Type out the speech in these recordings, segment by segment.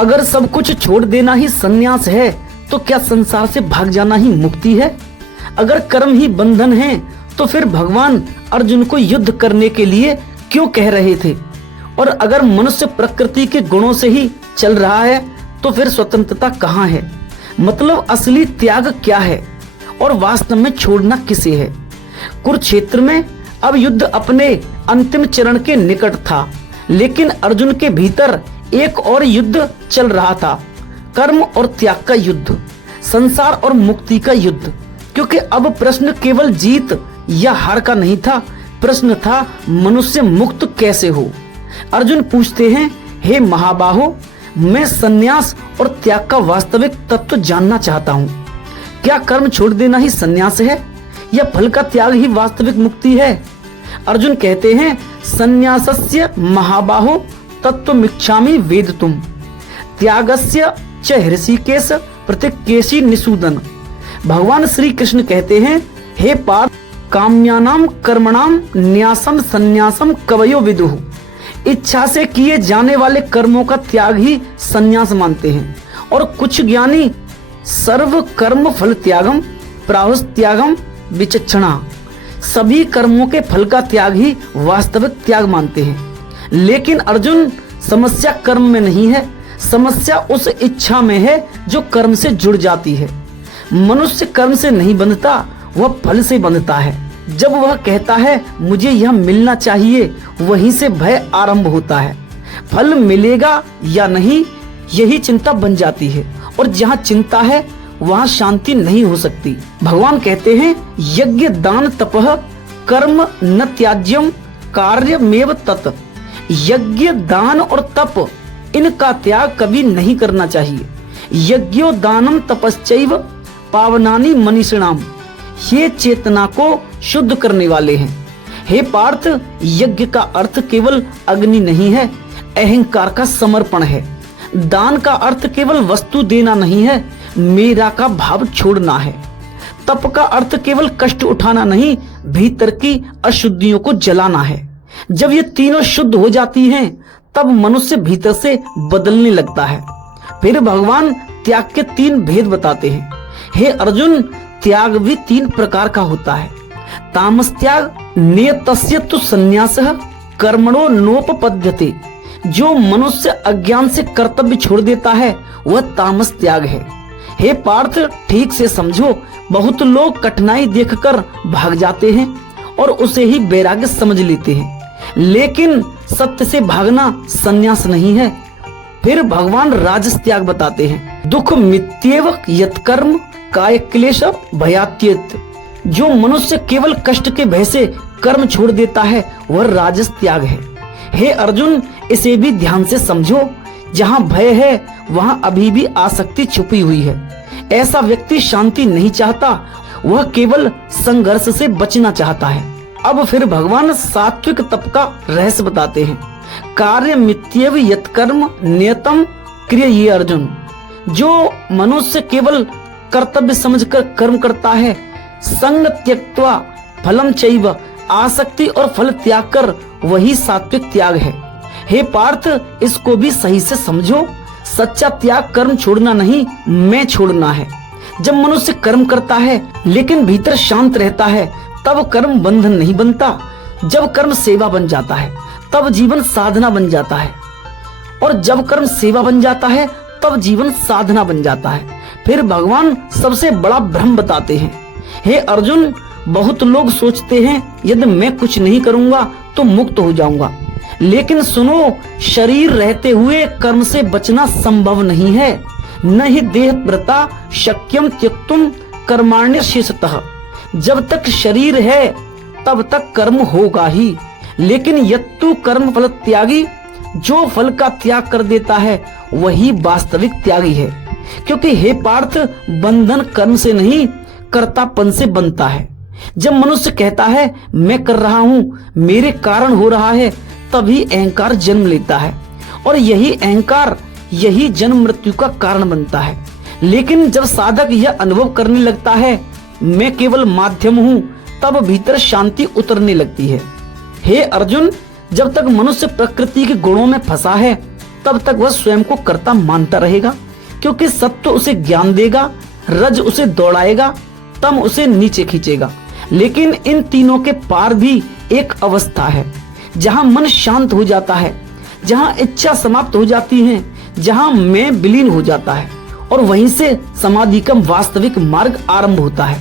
अगर सब कुछ छोड़ देना ही संन्यास है तो क्या संसार से भाग जाना ही मुक्ति है? अगर कर्म ही बंधन है तो फिर भगवान अर्जुन को युद्ध करने के लिए क्यों कह रहे थे? और अगर मनुष्य प्रकृति के गुणों से ही चल रहा है तो फिर स्वतंत्रता कहाँ है? मतलब असली त्याग क्या है और वास्तव में छोड़ना किसे है? कुरुक्षेत्र में अब युद्ध अपने अंतिम चरण के निकट था, लेकिन अर्जुन के भीतर एक और युद्ध चल रहा था, कर्म और त्याग का युद्ध, संसार और मुक्ति का युद्ध। क्योंकि अब प्रश्न केवल जीत या हार का नहीं था, प्रश्न था मनुष्य मुक्त कैसे हो। अर्जुन पूछते हैं, हे महाबाहो, मैं संन्यास और त्याग का वास्तविक तत्व जानना चाहता हूँ। क्या कर्म छोड़ देना ही संन्यास है या फल का त्याग ही वास्तविक मुक्ति है? अर्जुन कहते हैं, संन्यासस्य महाबाहो तत्त्वमिच्छामि वेदितुम् त्यागस्य च हृषिकेश प्रतिकेशी निषूदन। भगवान श्री कृष्ण कहते हैं, हे पार्थ, काम्यानाम कर्मणाम न्यासम संन्यासम कवयो विदुः। इच्छा से किए जाने वाले कर्मों का त्याग ही संन्यास मानते हैं, और कुछ ज्ञानी सर्व कर्म फल त्यागम प्राहुस त्यागम विचक्षणा, सभी कर्मों के फल का त्याग ही वास्तविक त्याग मानते हैं। लेकिन अर्जुन, समस्या कर्म में नहीं है, समस्या उस इच्छा में है जो कर्म से जुड़ जाती है। मनुष्य कर्म से नहीं बंधता, वह फल से बंधता है। जब वह कहता है मुझे यह मिलना चाहिए, वहीं से भय आरंभ होता है। फल मिलेगा या नहीं, यही चिंता बन जाती है, और जहाँ चिंता है वहाँ शांति नहीं हो सकती। भगवान कहते हैं, यज्ञ दान तपः कर्म न त्याज्यम कार्यमेव तत्। यज्ञ दान और तप, इनका त्याग कभी नहीं करना चाहिए। यज्ञो दानम तपश्चैव पावनानि मनीषिणाम, ये चेतना को शुद्ध करने वाले हैं। हे पार्थ, यज्ञ का अर्थ केवल अग्नि नहीं है, अहंकार का समर्पण है। दान का अर्थ केवल वस्तु देना नहीं है, मेरा का भाव छोड़ना है। तप का अर्थ केवल कष्ट उठाना नहीं, भीतर की अशुद्धियों को जलाना है। जब ये तीनों शुद्ध हो जाती हैं, तब मनुष्य भीतर से बदलने लगता है। फिर भगवान त्याग के 3 भेद बताते हैं। हे अर्जुन, त्याग भी 3 प्रकार का होता है। तामस त्याग नियतस्य तु संन्यासः कर्मणो नोपपद्यते। जो मनुष्य अज्ञान से कर्तव्य छोड़ देता है वह तामस त्याग है। हे पार्थ, ठीक से समझो, बहुत लोग कठिनाई देखकर भाग जाते हैं और उसे ही वैराग्य समझ लेते हैं, लेकिन सत्य से भागना संन्यास नहीं है। फिर भगवान राजस त्याग बताते हैं। दुख मित्येव यत्कर्म काय क्लेश भयात्येत। जो मनुष्य केवल कष्ट के भय से कर्म छोड़ देता है वह राजस त्याग है। हे अर्जुन, इसे भी ध्यान से समझो, जहाँ भय है वहाँ अभी भी आसक्ति छुपी हुई है। ऐसा व्यक्ति शांति नहीं चाहता, वह केवल संघर्ष से बचना चाहता है। अब फिर भगवान सात्विक तप का रहस्य बताते हैं। कार्य मित्येव यत्कर्म नियतम क्रिय अर्जुन। जो मनुष्य केवल कर्तव्य समझकर कर्म करता है, संग त्यक्त्वा फलम चैव, आसक्ति और फल त्याग कर, वही सात्विक त्याग है। हे पार्थ, इसको भी सही से समझो, सच्चा त्याग कर्म छोड़ना नहीं, मैं छोड़ना है। जब मनुष्य कर्म करता है लेकिन भीतर शांत रहता है, तब कर्म बंधन नहीं बनता। जब कर्म सेवा बन जाता है तब जीवन साधना बन जाता है, और जब कर्म सेवा बन जाता है तब जीवन साधना बन जाता है। फिर भगवान सबसे बड़ा भ्रम बताते हैं। हे अर्जुन, बहुत लोग सोचते हैं यदि मैं कुछ नहीं करूंगा तो मुक्त हो जाऊंगा, लेकिन सुनो, शरीर रहते हुए कर्म से बचना संभव नहीं है। न ही देह व्रता शक्यम त्यक्तुम कर्माण्य शेषतः। जब तक शरीर है तब तक कर्म होगा ही, लेकिन यत्तु कर्म फल त्यागी, जो फल का त्याग कर देता है वही वास्तविक त्यागी है। क्योंकि हे पार्थ, बंधन कर्म से नहीं कर्तापन से बनता है। जब मनुष्य कहता है मैं कर रहा हूँ, मेरे कारण हो रहा है, तभी अहंकार जन्म लेता है, और यही अहंकार यही जन्म मृत्यु का कारण बनता है। लेकिन जब साधक यह अनुभव करने लगता है मैं केवल माध्यम हूँ, तब भीतर शांति उतरने लगती है। हे अर्जुन, जब तक मनुष्य प्रकृति के गुणों में फंसा है तब तक वह स्वयं को कर्ता मानता रहेगा, क्योंकि सत्व उसे ज्ञान देगा, रज उसे दौड़ाएगा, तम उसे नीचे खींचेगा। लेकिन इन तीनों के पार भी एक अवस्था है जहां मन शांत हो जाता है, जहां इच्छा समाप्त हो जाती है, जहां मैं विलीन हो जाता है, और वहीं से समाधि का वास्तविक मार्ग आरंभ होता है।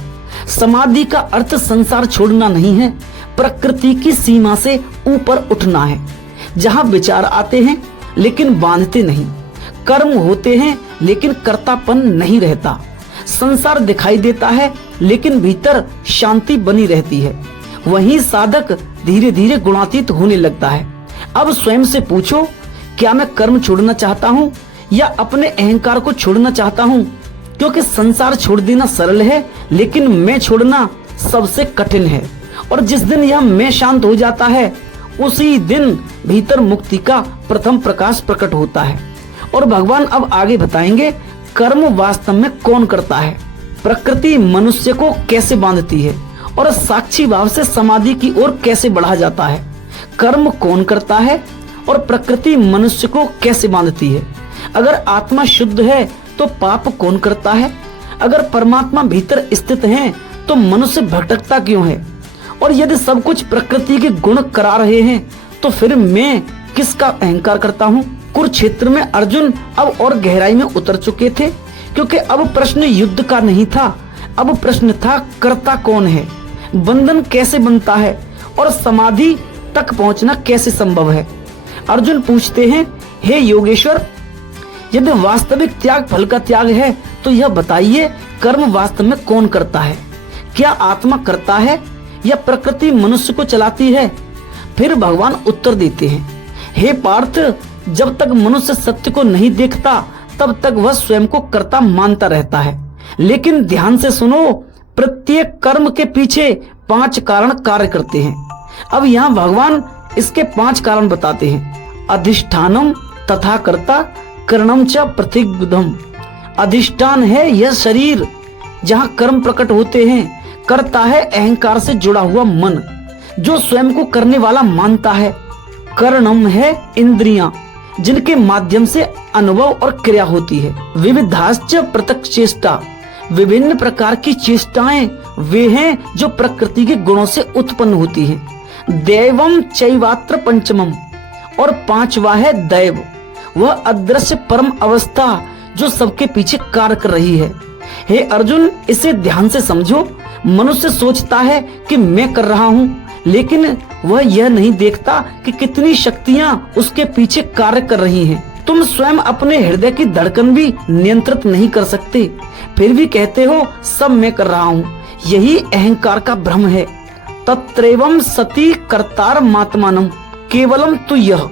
समाधि का अर्थ संसार छोड़ना नहीं है, प्रकृति की सीमा से ऊपर उठना है, जहां विचार आते हैं लेकिन बांधते नहीं, कर्म होते हैं लेकिन कर्तापन नहीं रहता, संसार दिखाई देता है लेकिन भीतर शांति बनी रहती है। वहीं साधक धीरे धीरे गुणातीत होने लगता है। अब स्वयं से पूछो, क्या मैं कर्म छोड़ना चाहता हूँ या अपने अहंकार को छोड़ना चाहता हूँ? क्योंकि संसार छोड़ देना सरल है, लेकिन मैं छोड़ना सबसे कठिन है। और जिस दिन यह मैं शांत हो जाता है, उसी दिन भीतर मुक्ति का प्रथम प्रकाश प्रकट होता है। और भगवान अब आगे बताएंगे, कर्म वास्तव में कौन करता है, प्रकृति मनुष्य को कैसे बांधती है और साक्षी भाव से समाधि की ओर कैसे बढ़ा जाता है। कर्म कौन करता है और प्रकृति मनुष्य को कैसे बांधती है। अगर आत्मा शुद्ध है तो पाप कौन करता है। अगर परमात्मा भीतर स्थित है तो मनुष्य भटकता क्यों है। और यदि सब कुछ प्रकृति के गुण करा रहे हैं तो फिर मैं किसका अहंकार करता हूँ। कुरुक्षेत्र में अर्जुन अब और गहराई में उतर चुके थे, क्योंकि अब प्रश्न युद्ध का नहीं था, अब प्रश्न था कर्ता कौन है, बंधन कैसे बनता है और समाधि तक पहुंचना कैसे संभव है। अर्जुन पूछते हैं, हे योगेश्वर, यदि वास्तविक त्याग फल का त्याग है तो यह बताइए, कर्म वास्तव में कौन करता है। क्या आत्मा करता है या प्रकृति मनुष्य को चलाती है। फिर भगवान उत्तर देते हैं, हे पार्थ, जब तक मनुष्य सत्य को नहीं देखता तब तक वह स्वयं को कर्ता मानता रहता है। लेकिन ध्यान से सुनो, प्रत्येक कर्म के पीछे 5 कारण कार्य करते हैं। अब यहाँ भगवान इसके 5 कारण बताते हैं। अधिष्ठानम तथा कर्ता कर्णम च प्रतिगुधम। अधिष्ठान है यह शरीर जहाँ कर्म प्रकट होते हैं। कर्ता है अहंकार से जुड़ा हुआ मन, जो स्वयं को करने वाला मानता है। कर्णम है इंद्रियां, जिनके माध्यम से अनुभव और क्रिया होती है। विविधाश्च पृथक चेष्टा, विभिन्न प्रकार की चेष्टाएं वे हैं जो प्रकृति के गुणों से उत्पन्न होती हैं। दैवम चैवात्र पंचमम, और 5वां है दैव, वह अदृश्य परम अवस्था जो सबके पीछे कार्य कर रही है। हे अर्जुन, इसे ध्यान से समझो। मनुष्य सोचता है कि मैं कर रहा हूँ, लेकिन वह यह नहीं देखता कि कितनी शक्तियाँ उसके पीछे कार्य कर रही हैं। तुम स्वयं अपने हृदय की धड़कन भी नियंत्रित नहीं कर सकते, फिर भी कहते हो सब मैं कर रहा हूँ। यही अहंकार का भ्रम है। तत्रैवं सती कर्तार मात्मानम, केवलम तु यह,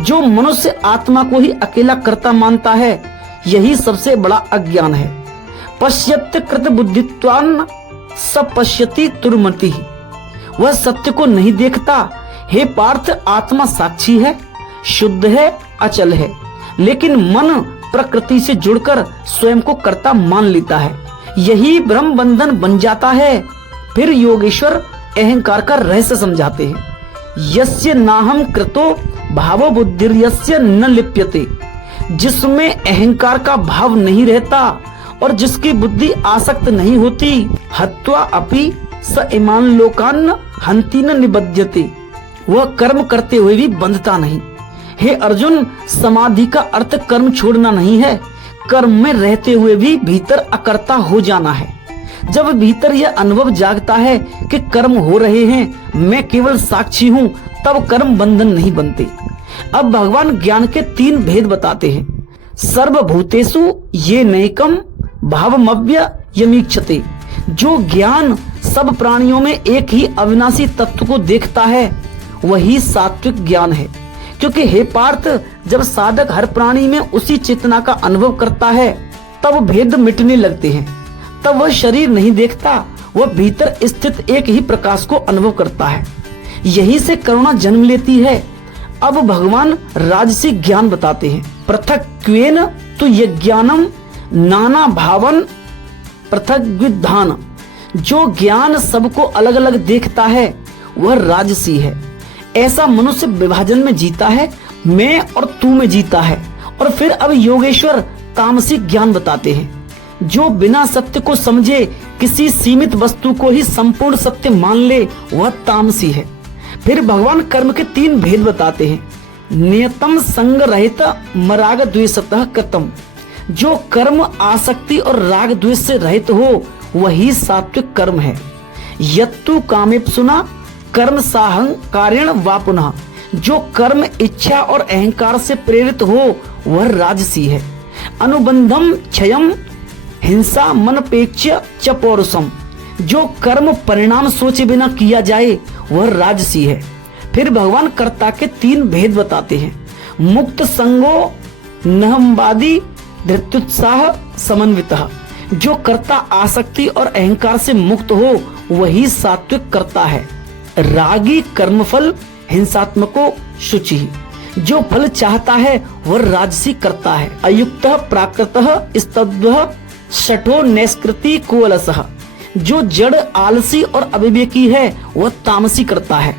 जो मनुष्य आत्मा को ही अकेला कर्ता मानता है, यही सबसे बड़ा अज्ञान है। पश्यत्य कृत बुद्धित्वान स पश्यति तुर्मति, वह सत्य को नहीं देखता। हे पार्थ, आत्मा साक्षी है, शुद्ध है, अचल है, लेकिन मन प्रकृति से जुड़कर स्वयं को कर्ता मान लेता है। यही ब्रह्म बंधन बन जाता है। फिर योगेश्वर अहंकार का रहस्य समझाते हैं। यस्य नाहम कृतो भावो बुद्धिर्यस्य न लिप्यते, जिसमें अहंकार का भाव नहीं रहता और जिसकी बुद्धि आसक्त नहीं होती। हत्वा अपि स इमान लोकान हंति न निबध्यते, वह कर्म करते हुए भी बंधता नहीं। हे अर्जुन, समाधि का अर्थ कर्म छोड़ना नहीं है, कर्म में रहते हुए भी भीतर अकर्ता हो जाना है। जब भीतर यह अनुभव जागता है कि कर्म हो रहे हैं, मैं केवल साक्षी हूँ, तब कर्म बंधन नहीं बनते। अब भगवान ज्ञान के 3 भेद बताते हैं। सर्वभूतेषु ये नैकम भावमव्य यमीक्षते, जो ज्ञान सब प्राणियों में एक ही अविनाशी तत्व को देखता है, वही सात्विक ज्ञान है। क्योंकि हे पार्थ, जब साधक हर प्राणी में उसी चेतना का अनुभव करता है, तब भेद मिटने लगते हैं। तब वह शरीर नहीं देखता, वह भीतर स्थित एक ही प्रकाश को अनुभव करता है। यही से करुणा जन्म लेती है। अब भगवान राजसी ज्ञान बताते हैं। पृथक्त्वेन तु यज्ञानम नाना भावन पृथक विधान, जो ज्ञान सबको अलग अलग देखता है वह राजसी है। ऐसा मनुष्य विभाजन में जीता है मैं और तू में जीता है। और फिर अब योगेश्वर तामसिक ज्ञान बताते हैं। जो बिना सत्य को समझे किसी सीमित वस्तु को ही संपूर्ण सत्य मान ले वह तामसी है। फिर भगवान कर्म के 3 भेद बताते हैं। नियतम संग रहित मराग द्वेषतः कृतम। जो कर्म आसक्ति और राग द्वेष से रहित हो वही सात्विक कर्म है। यत्तु कामेप्सुना कर्म साहंकारेण वा पुनः। जो कर्म इच्छा और अहंकार से प्रेरित हो वह राजसी है। अनुबंधम क्षयम हिंसा मनपेक्ष च पौरुषम। जो कर्म परिणाम सोचे बिना किया जाए वह राजसी है। फिर भगवान कर्ता के 3 भेद बताते हैं। मुक्त संगो नहमवादी धृत्युत्साह समन्वितः। जो कर्ता आसक्ति और अहंकार से मुक्त हो वही सात्विक कर्ता है। रागी कर्मफल हिंसात्मको शुचि। जो फल चाहता है वह राजसी करता है। अयुक्त प्राकृतः स्तब्धः शठो नैष्कृति कुअलसः। जो जड़ आलसी और अविवेकी है वह तामसी करता है।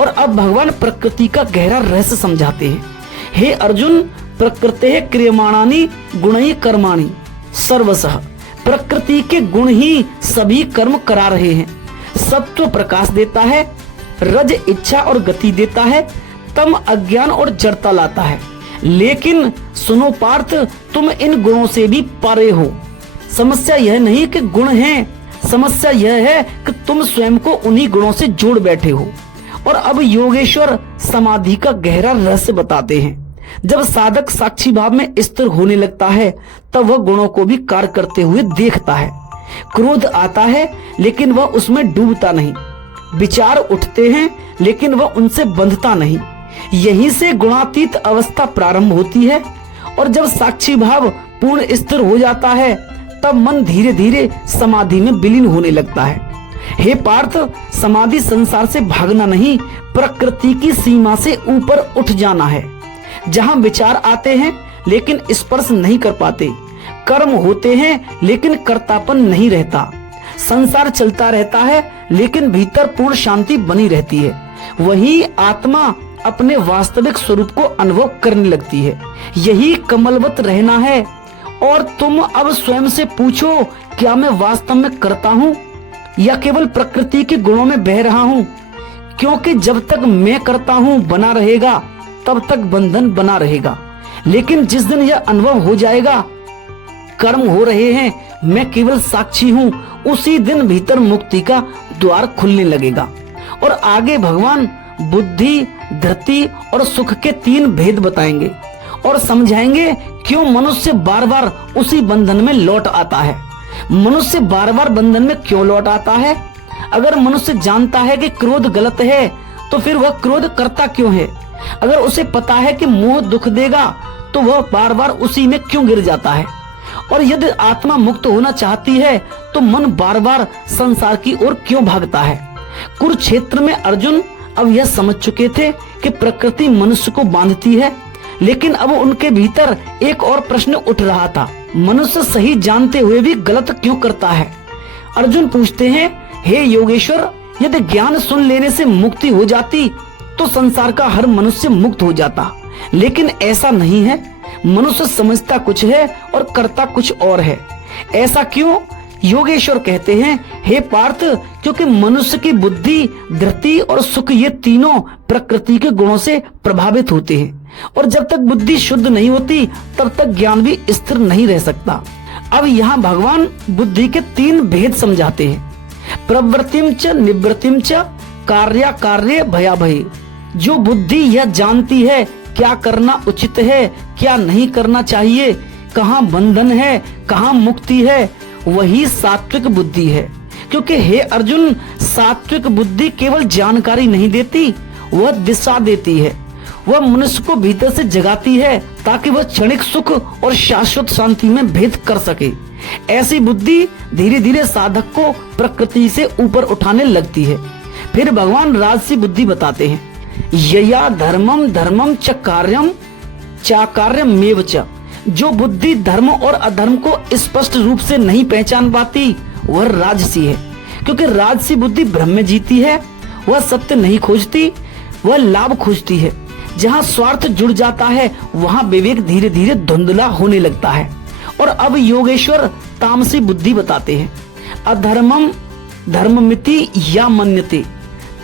और अब भगवान प्रकृति का गहरा रहस्य समझाते हैं। हे अर्जुन, प्रकृते क्रियमाणानि गुणैः कर्माणि सर्वशः। प्रकृति के गुण ही सभी कर्म करा रहे हैं। सत्व प्रकाश देता है, रज इच्छा और गति देता है, तम अज्ञान और जड़ता लाता है। लेकिन सुनो पार्थ, तुम इन गुणों से भी परे हो। समस्या यह नहीं कि गुण हैं, समस्या यह है कि तुम स्वयं को उन्हीं गुणों से जोड़ बैठे हो। और अब योगेश्वर समाधि का गहरा रहस्य बताते हैं। जब साधक साक्षी भाव में स्थिर होने लगता है तब वह गुणों को भी कार्य करते हुए देखता है। क्रोध आता है लेकिन वह उसमें डूबता नहीं। विचार उठते हैं लेकिन वह उनसे बंधता नहीं। यहीं से गुणातीत अवस्था प्रारंभ होती है। और जब साक्षी भाव पूर्ण स्थिर हो जाता है तब मन धीरे धीरे समाधि में विलीन होने लगता है। हे पार्थ, समाधि संसार से भागना नहीं, प्रकृति की सीमा से ऊपर उठ जाना है। जहाँ विचार आते हैं लेकिन स्पर्श नहीं कर पाते, कर्म होते हैं लेकिन कर्तापन नहीं रहता, संसार चलता रहता है लेकिन भीतर पूर्ण शांति बनी रहती है, वही आत्मा अपने वास्तविक स्वरूप को अनुभव करने लगती है। यही कमलवत रहना है। और तुम अब स्वयं से पूछो, क्या मैं वास्तव में करता हूँ या केवल प्रकृति के गुणों में बह रहा हूँ? क्योंकि जब तक मैं करता हूँ बना रहेगा तब तक बंधन बना रहेगा। लेकिन जिस दिन यह अनुभव हो जाएगा कर्म हो रहे हैं, मैं केवल साक्षी हूँ, उसी दिन भीतर मुक्ति का द्वार खुलने लगेगा। और आगे भगवान बुद्धि, धृति और सुख के 3 भेद बताएंगे और समझाएंगे क्यों मनुष्य बार बार उसी बंधन में लौट आता है। मनुष्य बार बार बंधन में क्यों लौट आता है? अगर मनुष्य जानता है कि क्रोध गलत है तो फिर वह क्रोध करता क्यों है? अगर उसे पता है कि मोह दुख देगा तो वह बार बार उसी में क्यों गिर जाता है? और यदि आत्मा मुक्त होना चाहती है तो मन बार बार संसार की ओर क्यों भागता है? कुरुक्षेत्र में अर्जुन अब यह समझ चुके थे कि प्रकृति मनुष्य को बांधती है, लेकिन अब उनके भीतर एक और प्रश्न उठ रहा था, मनुष्य सही जानते हुए भी गलत क्यों करता है? अर्जुन पूछते हैं, हे योगेश्वर, यदि ज्ञान सुन लेने से मुक्ति हो जाती तो संसार का हर मनुष्य मुक्त हो जाता, लेकिन ऐसा नहीं है। मनुष्य समझता कुछ है और करता कुछ और है। ऐसा क्यों? योगेश्वर कहते हैं, हे पार्थ, क्योंकि मनुष्य की बुद्धि, धृति और सुख ये तीनों प्रकृति के गुणों से प्रभावित होते हैं, और जब तक बुद्धि शुद्ध नहीं होती तब तक ज्ञान भी स्थिर नहीं रह सकता। अब यहाँ भगवान बुद्धि के 3 भेद समझाते हैं। प्रवृत्तिम च निवृत्तिम च कार्या कार्य भया भय। जो बुद्धि यह जानती है क्या करना उचित है, क्या नहीं करना चाहिए, कहाँ बंधन है, कहाँ मुक्ति है, वही सात्विक बुद्धि है। क्योंकि हे अर्जुन, सात्विक बुद्धि केवल जानकारी नहीं देती, वह दिशा देती है। वह मनुष्य को भीतर से जगाती है ताकि वह क्षणिक सुख और शाश्वत शांति में भेद कर सके। ऐसी बुद्धि धीरे धीरे साधक को प्रकृति से ऊपर उठाने लगती है। फिर भगवान राजसी बुद्धि बताते हैं, यया धर्मम धर्मम च कार्यम चाकार्यमेव च। जो बुद्धि धर्म और अधर्म को स्पष्ट रूप से नहीं पहचान पाती वह राजसी है। क्योंकि राजसी बुद्धि भ्रम में जीती है, वह सत्य नहीं खोजती, वह लाभ खोजती है। जहाँ स्वार्थ जुड़ जाता है वहाँ विवेक धीरे धीरे धुंधला होने लगता है। और अब योगेश्वर तामसी बुद्धि बताते हैं। अधर्मम धर्ममिति या मन्यते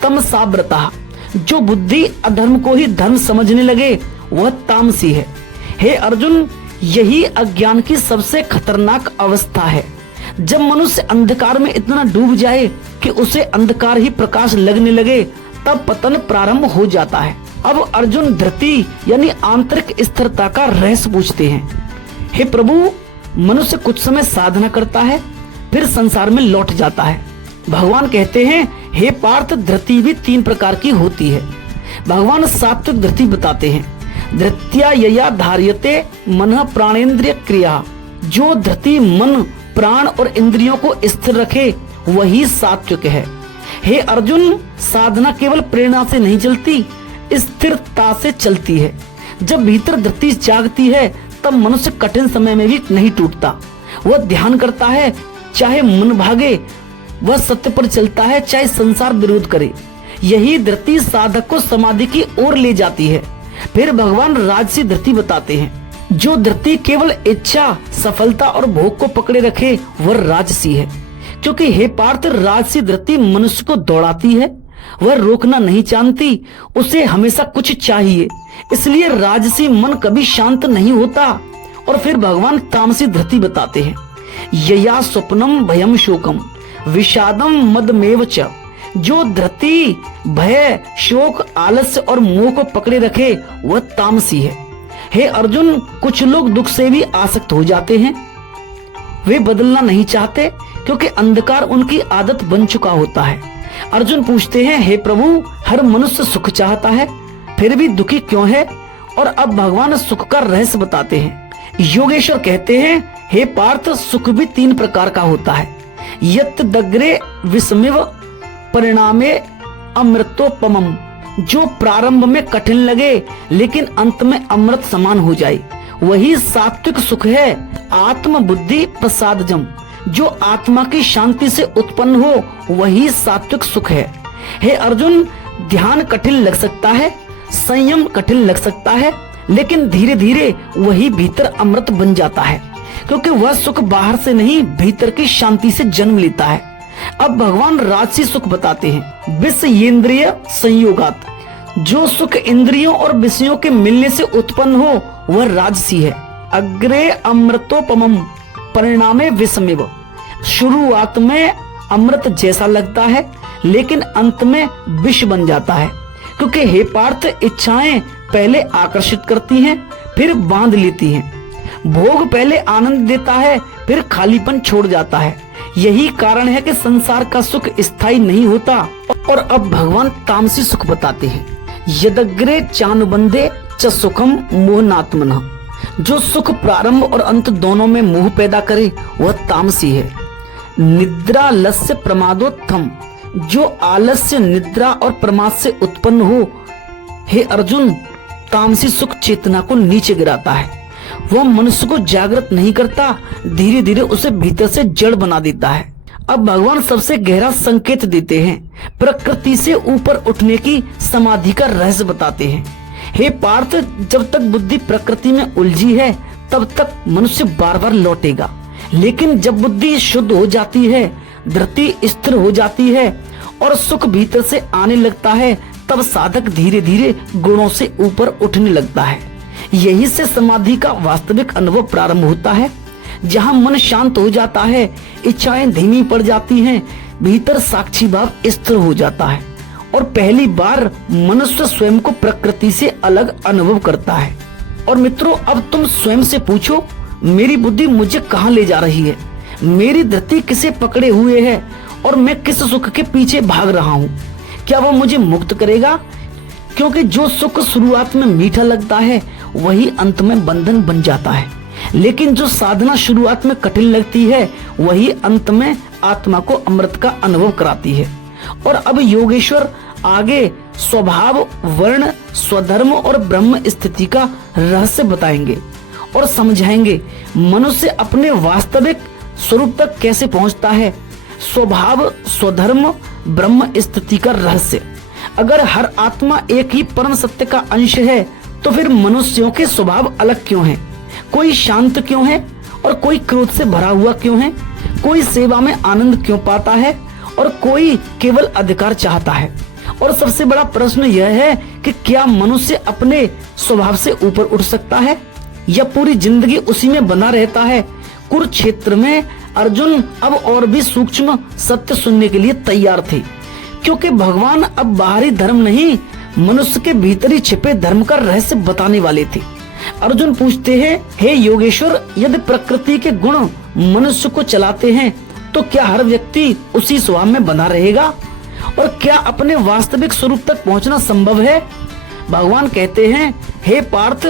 तमसाव्रता। जो बुद्धि अधर्म को ही धर्म समझने लगे वह तामसी है। हे अर्जुन, यही अज्ञान की सबसे खतरनाक अवस्था है। जब मनुष्य अंधकार में इतना डूब जाए कि उसे अंधकार ही प्रकाश लगने लगे, तब पतन प्रारंभ हो जाता है। अब अर्जुन धृति यानी आंतरिक स्थिरता का रहस्य पूछते हैं। हे प्रभु, मनुष्य कुछ समय साधना करता है, फिर संसार में लौट जाता है। भगवान कहते हैं, हे पार्थ, धृति भी 3 प्रकार की होती है। भगवान सात्विक धृति बताते हैं। धृत्या यया धार्यते मन प्राणेन्द्रिय क्रिया। जो धृति मन, प्राण और इंद्रियों को स्थिर रखे वही सात्विक है। हे अर्जुन, साधना केवल प्रेरणा से नहीं चलती, स्थिरता से चलती है। जब भीतर धृति जागती है तब मनुष्य कठिन समय में भी नहीं टूटता। वह ध्यान करता है, चाहे मन भागे, वह सत्य पर चलता है, चाहे संसार विरोध करे। यही धृति साधक को समाधि की ओर ले जाती है। फिर भगवान राजसी धृति बताते हैं। जो धृति केवल इच्छा, सफलता और भोग को पकड़े रखे वह राजसी है। क्योंकि हे पार्थ, राजसी धृति मनुष्य को दौड़ाती है, वह रोकना नहीं जानती, उसे हमेशा कुछ चाहिए। इसलिए राजसी मन कभी शांत नहीं होता। और फिर भगवान तामसी धृति बताते हैं। यया स्वप्नम भयम शोकम विषादम मदमेव च। जो धृति भय, शोक, आलस्य और मोह को पकड़े रखे वह तामसी है। हे अर्जुन, कुछ लोग दुख से भी आसक्त हो जाते हैं। वे बदलना नहीं चाहते क्योंकि अंधकार उनकी आदत बन चुका होता है। अर्जुन पूछते हैं, हे प्रभु, हर मनुष्य सुख चाहता है, फिर भी दुखी क्यों है? और अब भगवान सुख का रहस्य बताते हैं। योगेश्वर कहते हैं, हे पार्थ, सुख भी 3 प्रकार का होता है। यत् दग्रे विस्मिव परिणामे अमृतोपमम। जो प्रारंभ में कठिन लगे लेकिन अंत में अमृत समान हो जाए वही सात्विक सुख है। आत्म बुद्धि प्रसादजम। जो आत्मा की शांति से उत्पन्न हो वही सात्विक सुख है। हे अर्जुन, ध्यान कठिन लग सकता है, संयम कठिन लग सकता है, लेकिन धीरे धीरे वही भीतर अमृत बन जाता है, क्योंकि वह सुख बाहर से नहीं भीतर की शांति से जन्म लेता है। अब भगवान राजसी सुख बताते हैं। विषयेंद्रिय संयोगात। जो सुख इंद्रियों और विषयों के मिलने से उत्पन्न हो वह राजसी है। अग्रे अमृतोपमम परिणामे विषमेव। शुरुआत में अमृत जैसा लगता है लेकिन अंत में विष बन जाता है। क्योंकि हे पार्थ, इच्छाएं पहले आकर्षित करती हैं, फिर बांध लेती हैं। भोग पहले आनंद देता है, फिर खालीपन छोड़ जाता है। यही कारण है कि संसार का सुख स्थायी नहीं होता। और अब भगवान तामसी सुख बताते हैं। यदग्रे चानुबंधे च सुखम मोहनात्मना। जो सुख प्रारंभ और अंत दोनों में मोह पैदा करे वह तामसी है। निद्रा लस्य प्रमादोत्थम। जो आलस्य, निद्रा और प्रमाद से उत्पन्न हो, हे अर्जुन, तामसी सुख चेतना को नीचे गिराता है। वह मनुष्य को जागृत नहीं करता, धीरे धीरे उसे भीतर से जड़ बना देता है। अब भगवान सबसे गहरा संकेत देते हैं। प्रकृति से ऊपर उठने की समाधि का रहस्य बताते हैं। हे पार्थ, जब तक बुद्धि प्रकृति में उलझी है तब तक मनुष्य बार बार लौटेगा, लेकिन जब बुद्धि शुद्ध हो जाती है, धृति स्थिर हो जाती है और सुख भीतर से आने लगता है, तब साधक धीरे धीरे गुणों से ऊपर उठने लगता है। यही से समाधि का वास्तविक अनुभव प्रारंभ होता है, जहाँ मन शांत हो जाता है, इच्छाएं धीमी पड़ जाती हैं, भीतर साक्षी भाव स्थिर हो जाता है और पहली बार मनुष्य स्वयं को प्रकृति से अलग अनुभव करता है। और मित्रों, अब तुम स्वयं से पूछो, मेरी बुद्धि मुझे कहाँ ले जा रही है? मेरी धृति किसे पकड़े हुए है और मैं किस सुख के पीछे भाग रहा हूँ? क्या वह मुझे मुक्त करेगा? क्योंकि जो सुख शुरुआत में मीठा लगता है वही अंत में बंधन बन जाता है, लेकिन जो साधना शुरुआत में कठिन लगती है वही अंत में आत्मा को अमृत का अनुभव कराती है। और अब योगेश्वर आगे स्वभाव, वर्ण, स्वधर्म और ब्रह्म स्थिति का रहस्य बताएंगे और समझाएंगे मनुष्य अपने वास्तविक स्वरूप तक कैसे पहुंचता है। स्वभाव, स्वधर्म, ब्रह्म स्थिति का रहस्य। अगर हर आत्मा एक ही परम सत्य का अंश है तो फिर मनुष्यों के स्वभाव अलग क्यों हैं? कोई शांत क्यों है और कोई क्रोध से भरा हुआ क्यों है? कोई सेवा में आनंद क्यों पाता है और कोई केवल अधिकार चाहता है? और सबसे बड़ा प्रश्न यह है कि क्या मनुष्य अपने स्वभाव से ऊपर उठ सकता है या पूरी जिंदगी उसी में बना रहता है? कुरुक्षेत्र में अर्जुन अब और भी सूक्ष्म सत्य सुनने के लिए तैयार थे, क्योंकि भगवान अब बाहरी धर्म नहीं, मनुष्य के भीतर ही छिपे धर्म का रहस्य बताने वाले थे। अर्जुन पूछते हैं, हे योगेश्वर, यदि प्रकृति के गुण मनुष्य को चलाते हैं तो क्या हर व्यक्ति उसी स्वभाव में बना रहेगा और क्या अपने वास्तविक स्वरूप तक पहुंचना संभव है? भगवान कहते हैं, हे पार्थ,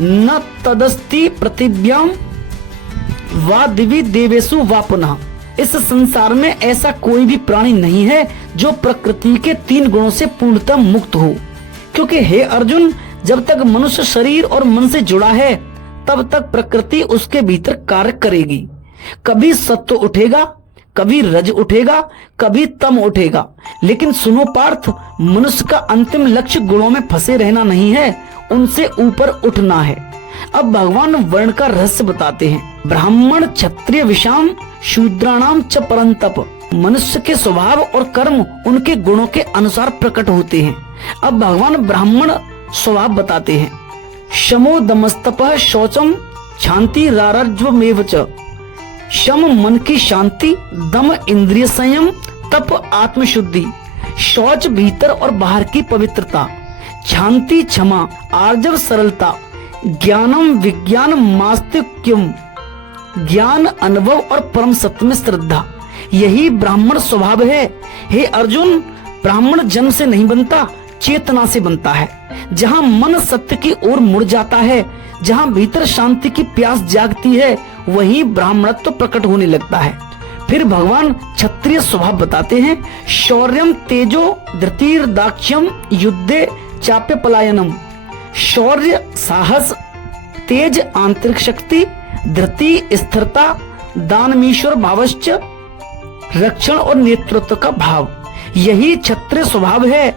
न तदस्ति पृथिव्याम वा दिवि देवेशु वा पुनः। इस संसार में ऐसा कोई भी प्राणी नहीं है जो प्रकृति के 3 गुणों से पूर्णतः मुक्त हो, क्योंकि हे अर्जुन, जब तक मनुष्य शरीर और मन से जुड़ा है तब तक प्रकृति उसके भीतर कार्य करेगी। कभी सत्व उठेगा, कभी रज उठेगा, कभी तम उठेगा। लेकिन सुनो पार्थ, मनुष्य का अंतिम लक्ष्य गुणों में फंसे रहना नहीं है, उनसे ऊपर उठना है। अब भगवान वर्ण का रहस्य बताते हैं। ब्राह्मण क्षत्रिय विषाम शूद्राणाम च परंतप। मनुष्य के स्वभाव और कर्म उनके गुणों के अनुसार प्रकट होते हैं। अब भगवान ब्राह्मण स्वभाव बताते हैं। शमो दमस्तपः शौचम शांति रारज्वमेव च। शम मन की शांति, दम इंद्रिय संयम, तप आत्मशुद्धि। शौच भीतर और बाहर की पवित्रता, शांति क्षमा, आर्जव सरलता, ज्ञानम विज्ञान मास्तिक्यम, ज्ञान अनुभव और परम सत्य में श्रद्धा। यही ब्राह्मण स्वभाव है। हे अर्जुन, ब्राह्मण जन्म से नहीं बनता, चेतना से बनता है। जहाँ मन सत्य की ओर मुड़ जाता है, जहाँ भीतर शांति की प्यास जागती है, वही ब्राह्मणत्व प्रकट होने लगता है। फिर भगवान क्षत्रिय स्वभाव बताते हैं। शौर्यम तेजो धृतिर दाक्ष्यम युद्धे चाप्य पलायनम। शौर्य साहस, तेज आंतरिक शक्ति, धृति स्थिरता, दानमीश्वर भावश्च रक्षण और नेतृत्व का भाव, यही क्षत्रिय स्वभाव है।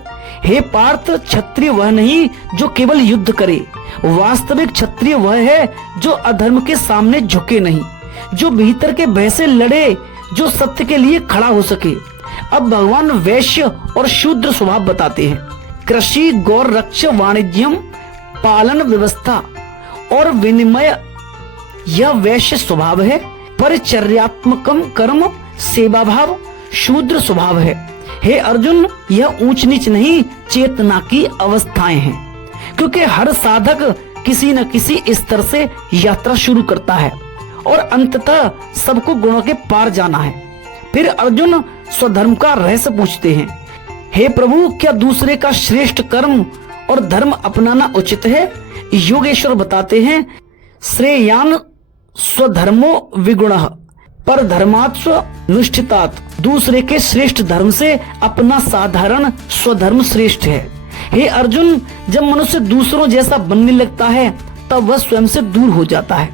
हे पार्थ, क्षत्रिय वह नहीं जो केवल युद्ध करे, वास्तविक क्षत्रिय वह है जो अधर्म के सामने झुके नहीं, जो भीतर के भय से लड़े, जो सत्य के लिए खड़ा हो सके। अब भगवान वैश्य और शूद्र स्वभाव बताते हैं। कृषि गौर रक्ष वाणिज्यम पालन व्यवस्था और विनिमय, यह वैश्य स्वभाव है। परिचर्यात्मकम कर्म सेवा भाव शूद्र स्वभाव है। हे अर्जुन, यह ऊंच नीच नहीं, चेतना की अवस्थाएं हैं, क्योंकि हर साधक किसी न किसी स्तर से यात्रा शुरू करता है और अंततः सबको गुणों के पार जाना है। फिर अर्जुन स्वधर्म का रहस्य पूछते हैं। हे प्रभु, क्या दूसरे का श्रेष्ठ कर्म और धर्म अपनाना उचित है? योगेश्वर बताते हैं, श्रेयान स्वधर्मो विगुणः पर धर्मात्स्व नुष्ठितात। दूसरे के श्रेष्ठ धर्म से अपना साधारण स्वधर्म श्रेष्ठ है। हे अर्जुन, जब मनुष्य दूसरों जैसा बनने लगता है तब वह स्वयं से दूर हो जाता है।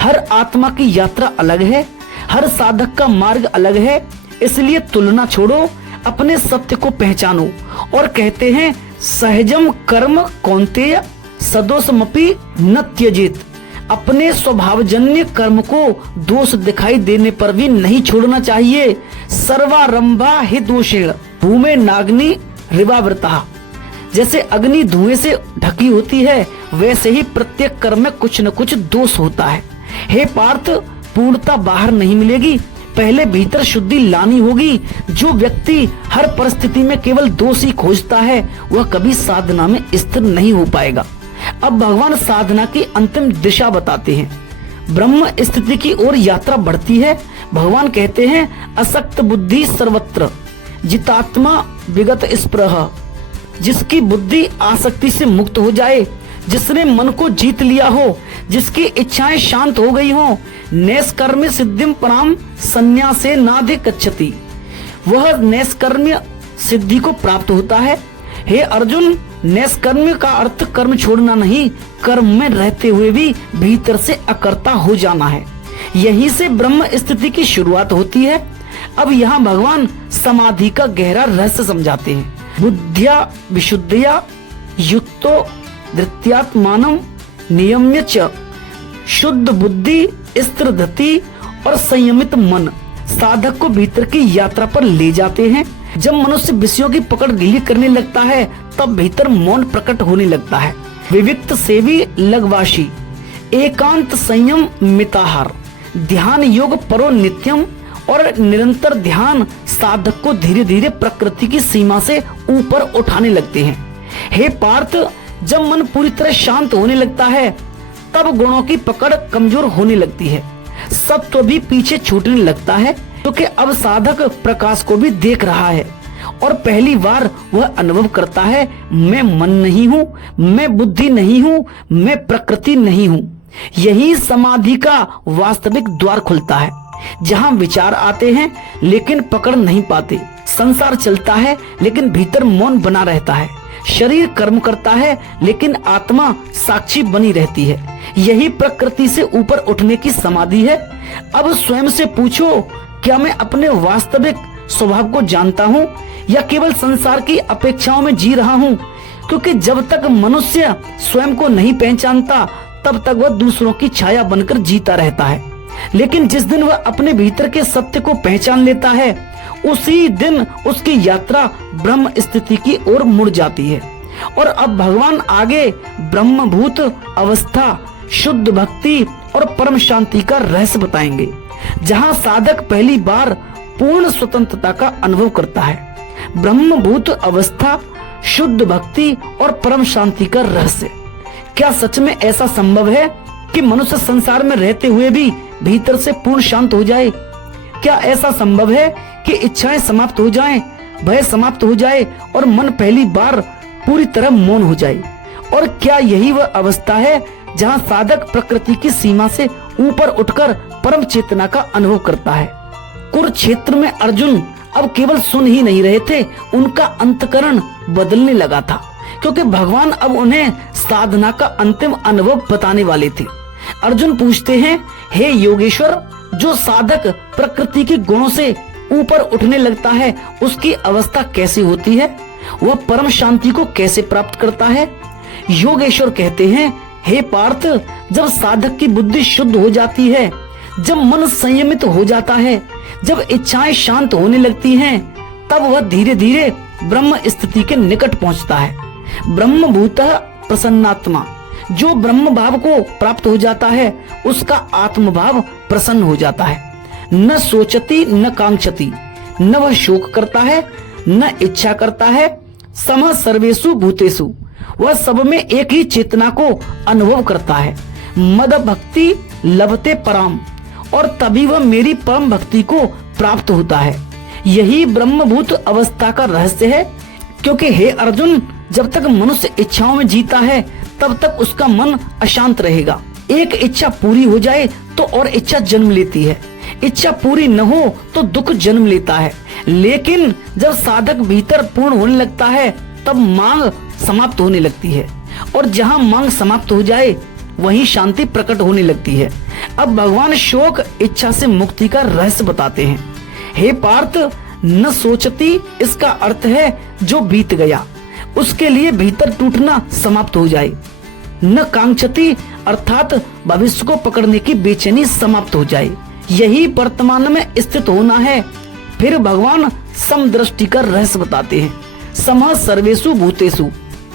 हर आत्मा की यात्रा अलग है, हर साधक का मार्ग अलग है, इसलिए तुलना छोड़ो, अपने सत्य को पहचानो। और कहते हैं, सहजम कर्म कौन्तेय सदोषमपि न त्यजेत। अपने स्वभावजन्य कर्म को दोष दिखाई देने पर भी नहीं छोड़ना चाहिए। सर्वारंभा हि दोषेण भूमे नाग्नि रिवावृता। जैसे अग्नि धुएं से ढकी होती है, वैसे ही प्रत्येक कर्म में कुछ न कुछ दोष होता है। हे पार्थ, पूर्णता बाहर नहीं मिलेगी, पहले भीतर शुद्धि लानी होगी। जो व्यक्ति हर परिस्थिति में केवल दोष ही खोजता है, वह कभी साधना में स्थिर नहीं हो पाएगा। अब भगवान साधना की अंतिम दिशा बताते हैं। ब्रह्म स्थिति की ओर यात्रा बढ़ती है। भगवान कहते हैं, असक्त बुद्धि सर्वत्र जितात्मा विगत स्पृह। जिसकी बुद्धि आसक्ति से मुक्त हो जाए, जिसने मन को जीत लिया हो, जिसकी इच्छाएं शांत हो गई हो, नैष्कर्म्य सिद्धिम पराम संन्यासे नाधिगच्छति, वह नैष्कर्म्य सिद्धि को प्राप्त होता है। हे अर्जुन, नैष्कर्म्य का अर्थ कर्म छोड़ना नहीं, कर्म में रहते हुए भी भीतर से अकर्ता हो जाना है। यहीं से ब्रह्म स्थिति की शुरुआत होती है। अब यहाँ भगवान समाधि का गहरा रहस्य समझाते हैं। बुद्धिया विशुद्धया युक्तो धृत्यात्मानं नियम्य च। शुद्ध बुद्धि, स्थिर धृति और संयमित मन साधक को भीतर की यात्रा पर ले जाते हैं। जब मनुष्य विषयों की पकड़ ढीली करने लगता है तब भीतर मौन प्रकट होने लगता है। विविक्त सेवी लघवाशी, एकांत संयम मिताहार, ध्यान योग परो नित्यम और निरंतर ध्यान साधक को धीरे धीरे प्रकृति की सीमा से ऊपर उठाने लगते हैं। हे पार्थ, जब मन पूरी तरह शांत होने लगता है तब गुणों की पकड़ कमजोर होने लगती है, सत्व भी पीछे छूटने लगता है, क्योंकि अब साधक प्रकाश को भी देख रहा है और पहली बार वह अनुभव करता है, मैं मन नहीं हूँ, मैं बुद्धि नहीं हूँ, मैं प्रकृति नहीं हूँ। यही समाधि का वास्तविक द्वार खुलता है, जहाँ विचार आते हैं लेकिन पकड़ नहीं पाते, संसार चलता है लेकिन भीतर मौन बना रहता है, शरीर कर्म करता है लेकिन आत्मा साक्षी बनी रहती है। यही प्रकृति से ऊपर उठने की समाधि है। अब स्वयं से पूछो, क्या मैं अपने वास्तविक स्वभाव को जानता हूँ या केवल संसार की अपेक्षाओं में जी रहा हूँ? क्योंकि जब तक मनुष्य स्वयं को नहीं पहचानता तब तक वह दूसरों की छाया बनकर जीता रहता है, लेकिन जिस दिन वह अपने भीतर के सत्य को पहचान लेता है उसी दिन उसकी यात्रा ब्रह्म स्थिति की ओर मुड़ जाती है। और अब भगवान आगे ब्रह्मभूत अवस्था, शुद्ध भक्ति और परम शांति का रहस्य बताएंगे, जहाँ साधक पहली बार पूर्ण स्वतंत्रता का अनुभव करता है। ब्रह्मभूत अवस्था, शुद्ध भक्ति और परम शांति का रहस्य। क्या सच में ऐसा संभव है कि मनुष्य संसार में रहते हुए भी भीतर से पूर्ण शांत हो जाए? क्या ऐसा संभव है कि इच्छाएं समाप्त हो जाएं, भय समाप्त हो जाए और मन पहली बार पूरी तरह मौन हो जाए? और क्या यही वह अवस्था है जहां साधक प्रकृति की सीमा से ऊपर उठकर परम चेतना का अनुभव करता है? कुरुक्षेत्र में अर्जुन अब केवल सुन ही नहीं रहे थे, उनका अंतकरण बदलने लगा था, क्योंकि भगवान अब उन्हें साधना का अंतिम अनुभव बताने वाले थे। अर्जुन पूछते हैं, हे योगेश्वर, जो साधक प्रकृति के गुणों से ऊपर उठने लगता है उसकी अवस्था कैसी होती है? वह परम शांति को कैसे प्राप्त करता है? योगेश्वर कहते हैं, हे पार्थ, जब साधक की बुद्धि शुद्ध हो जाती है, जब मन संयमित हो जाता है, जब इच्छाएं शांत होने लगती हैं, तब वह धीरे धीरे ब्रह्म स्थिति के निकट पहुंचता है। ब्रह्मभूतः प्रसन्नात्मा, जो ब्रह्म भाव को प्राप्त हो जाता है उसका आत्म भाव प्रसन्न हो जाता है। न सोचती न कांक्षति, न वह शोक करता है न इच्छा करता है। समः सर्वेषु भूतेषु, वह सब में एक ही चेतना को अनुभव करता है। मद भक्ति लभते पराम, और तभी वह मेरी परम भक्ति को प्राप्त होता है। यही ब्रह्मभूत अवस्था का रहस्य है, क्योंकि हे अर्जुन, जब तक मनुष्य इच्छाओं में जीता है तब तक उसका मन अशांत रहेगा। एक इच्छा पूरी हो जाए तो और इच्छा जन्म लेती है, इच्छा पूरी न हो तो दुख जन्म लेता है। लेकिन जब साधक भीतर पूर्ण होने लगता है तब मांग समाप्त होने लगती है, और जहाँ मांग समाप्त हो जाए वहीं शांति प्रकट होने लगती है। अब भगवान शोक इच्छा से मुक्ति का रहस्य बताते हैं। हे पार्थ, न सोचती इसका अर्थ है जो बीत गया उसके लिए भीतर टूटना समाप्त हो जाए। न कांक्षती अर्थात भविष्य को पकड़ने की बेचैनी समाप्त हो जाए। यही वर्तमान में स्थित होना है। फिर भगवान समदृष्टि का रहस्य बताते हैं। समः सर्वेषु भूतेषु,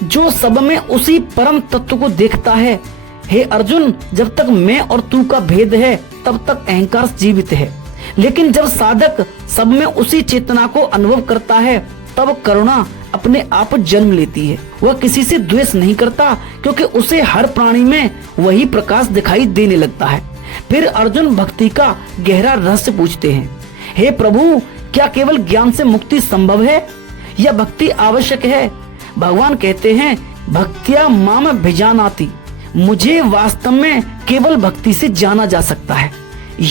जो सब में उसी परम तत्व को देखता है। हे अर्जुन, जब तक मैं और तू का भेद है तब तक अहंकार जीवित है, लेकिन जब साधक सब में उसी चेतना को अनुभव करता है तब करुणा अपने आप जन्म लेती है। वह किसी से द्वेष नहीं करता, क्योंकि उसे हर प्राणी में वही प्रकाश दिखाई देने लगता है। फिर अर्जुन भक्ति का गहरा रहस्य पूछते हैं। हे प्रभु, क्या केवल ज्ञान से मुक्ति संभव है या भक्ति आवश्यक है? भगवान कहते हैं, भक्त्या माम भिजानाति, मुझे वास्तव में केवल भक्ति से जाना जा सकता है।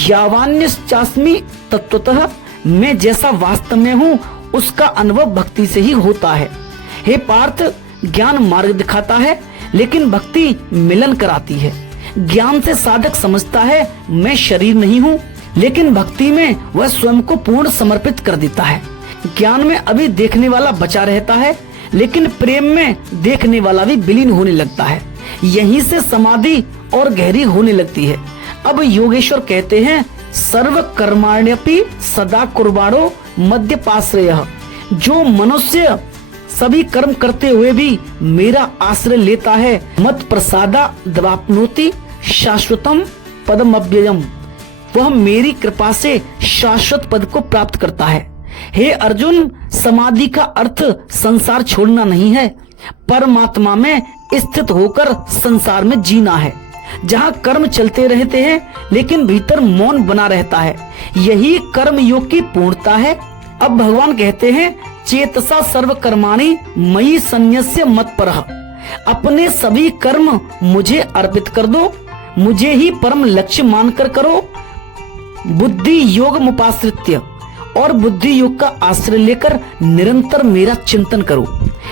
यावान्यश्चास्मि तत्वतः, मैं जैसा वास्तव में हूँ उसका अनुभव भक्ति से ही होता है। हे पार्थ, ज्ञान मार्ग दिखाता है लेकिन भक्ति मिलन कराती है। ज्ञान से साधक समझता है मैं शरीर नहीं हूँ, लेकिन भक्ति में वह स्वयं को पूर्ण समर्पित कर देता है। ज्ञान में अभी देखने वाला बचा रहता है, लेकिन प्रेम में देखने वाला भी विलीन होने लगता है। यहीं से समाधि और गहरी होने लगती है। अब योगेश्वर कहते हैं, सर्व कर्माण्यपि सदा कुर्बाणो मध्यपाश्रयः। जो मनुष्य सभी कर्म करते हुए भी मेरा आश्रय लेता है, मत प्रसादा द्वाप्नोति शाश्वतम पदमव्ययम, वह मेरी कृपा से शाश्वत पद को प्राप्त करता है। हे अर्जुन, समाधि का अर्थ संसार छोड़ना नहीं है, परमात्मा में स्थित होकर संसार में जीना है, जहाँ कर्म चलते रहते हैं लेकिन भीतर मौन बना रहता है। यही कर्म योग की पूर्णता है। अब भगवान कहते हैं, चेतसा सर्व कर्माणि मयि सन्न्यस्य मत्परः। अपने सभी कर्म मुझे अर्पित कर दो, मुझे ही परम लक्ष्य मानकर करो। बुद्धि योग मुपाश्रित्य, और बुद्धि योग का आश्रय लेकर निरंतर मेरा चिंतन करो।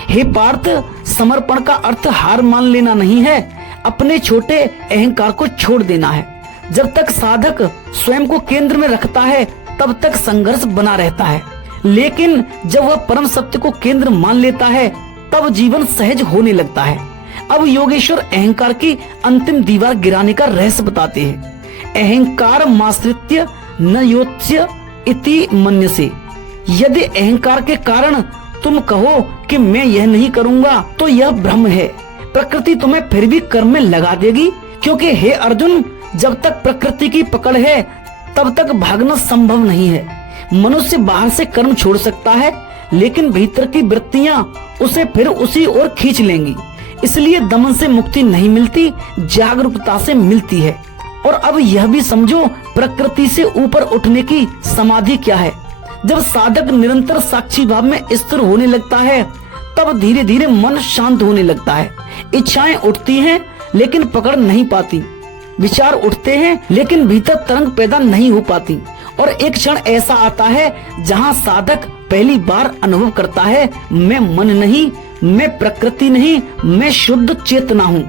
हे पार्थ, समर्पण का अर्थ हार मान लेना नहीं है, अपने छोटे अहंकार को छोड़ देना है। जब तक साधक स्वयं को केंद्र में रखता है तब तक संघर्ष बना रहता है, लेकिन जब वह परम सत्य को केंद्र मान लेता है तब जीवन सहज होने लगता है। अब योगेश्वर अहंकार की अंतिम दीवार गिराने का रहस्य बताते हैं। अहंकार माश्रित्य न योत्स्य इति मन्यसे। यदि अहंकार के कारण तुम कहो कि मैं यह नहीं करूंगा तो यह भ्रम है। प्रकृति तुम्हें फिर भी कर्म में लगा देगी, क्योंकि हे अर्जुन, जब तक प्रकृति की पकड़ है तब तक भागना संभव नहीं है। मनुष्य बाहर से कर्म छोड़ सकता है, लेकिन भीतर की वृत्तियां उसे फिर उसी ओर खींच लेंगी। इसलिए दमन से मुक्ति नहीं मिलती, जागरूकता से मिलती है। और अब यह भी समझो, प्रकृति से ऊपर उठने की समाधि क्या है। जब साधक निरंतर साक्षी भाव में स्थिर होने लगता है तब धीरे धीरे मन शांत होने लगता है। इच्छाएं उठती हैं लेकिन पकड़ नहीं पाती, विचार उठते हैं लेकिन भीतर तरंग पैदा नहीं हो पाती। और एक क्षण ऐसा आता है जहां साधक पहली बार अनुभव करता है, मैं मन नहीं, मैं प्रकृति नहीं, मैं शुद्ध चेतना हूँ।